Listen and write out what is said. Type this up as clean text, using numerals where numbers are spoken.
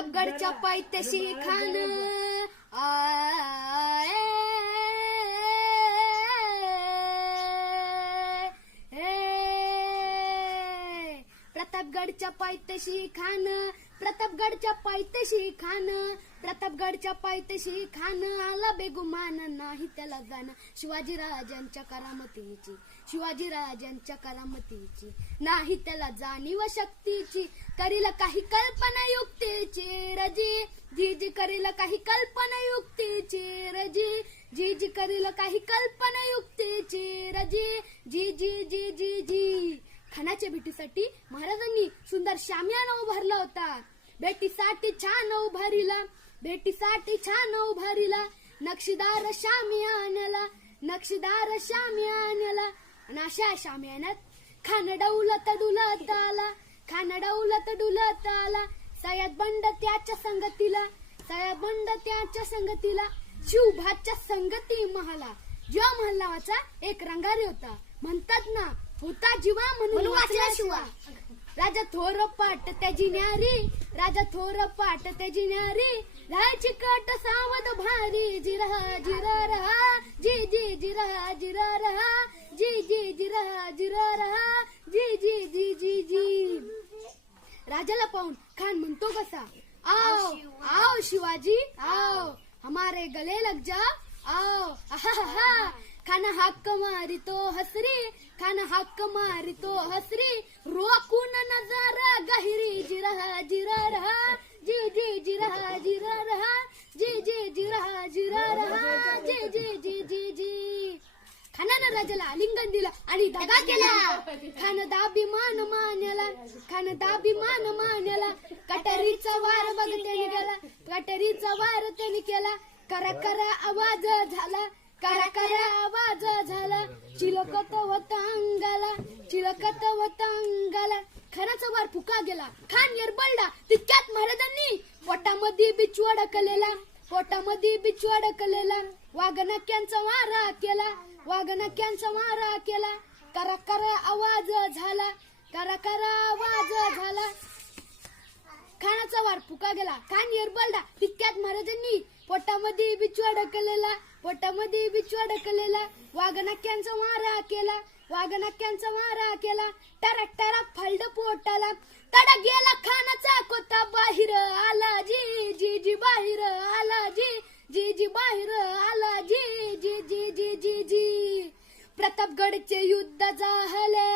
प्रतापगडच्या पायथ्याशी खान प्रतापगडच्या पायथ्याशी खान प्रतापगडच्या पायथ्याशी खान प्रतापगडच्या पायथ्याशी खान आला बेगुमान नाही त्याला जाण शिवाजीराजांच्या करामतीची शिवाजीराजांच्या करामतीची नाही त्याला जाणीव शक्तीची करील काही कल्पना युक्तीची रजी जी जी करील काही कल्पना युक्तीची रजी जी जी करील काही कल्पना युक्तीची रजी जी जी जी जी जी खानाच्या भेटीसाठी महाराजांनी सुंदर शामियाना उभारला होता. भेटीसाठी छान उभारिला भेटीसाठी छान उभारिला नक्षीदार शामियानाला नक्षीदार शामियानाला आणि अशा शामियानात खान डौलत डुलत आला खान डौलत डुलत आला सय्यद बंड त्याच्या संगतीला सय्यद बंड त्याच्या संगतीला शिवभाच्या संगती महाला जीवा महल नावाचा एक रंगारी होता. म्हणतात ना होता जीवा म्हणून वाचला शिवा. राजा थोर पाट त्याची न्यारी राजा थोर पाट त्याची न्यारी राहायची कट सावध भारी जिरा जिरा रहा जी जी जिरा जिरा रहा जी जी जिरा जिरा रहा जी जी जी जी जी. राजाला पाहून खान म्हणतो कसा आओ आओ शिवाजी आओ हमारे गले लग जा आओ आहा खाना हक्क मारितो हसरी खाना हक्क मारितो हसरी रोकून नजारा गहिरी जिरा जिरा रहा जी जी जिरा जिरा रहा जी जी जिरा जिरा रहा जी जी जी जी जी. खानानं राजाला आलिंगन दिलं आणि दगा केला. खान दाभिमान मानला खान दाभिमान मानला कटरीचा वार बघ त्याने गेला कटरीचा वार त्याने केला करा करा आवाज झाला करा करा आवाज झाला चिलकत होता अंगाला चिलकत होता अंगाला. खानाचा वार फुका गेला खान यरबळला तितक्यात महाराजांनी पोटामध्ये बिच्छू अडकलेला पोटामध्ये बिच्छू अडकलेला वाघनक्यांचा मारा केला वाघनक्यांचा मारा केला करा करा आवाज झाला करा करा आवाज झाला. खानाचा वार फुका गेला खान यरबळला तितक्यात महाराजांनी पोटामध्ये बिच्छू अडकलेला पोटामध्ये बिच्छू अडकलेला वाघनक्यांचा मारा केला वाघनक्यांचा मारा केला. टरक टरक फल्ड पोटाला तडा गेला खानाचा कोता बाहेर आला जी जी जी बाहेर आला जी जी जी बाहेर आला जी जी जी जी जी जी. प्रतापगडचे युद्ध झाले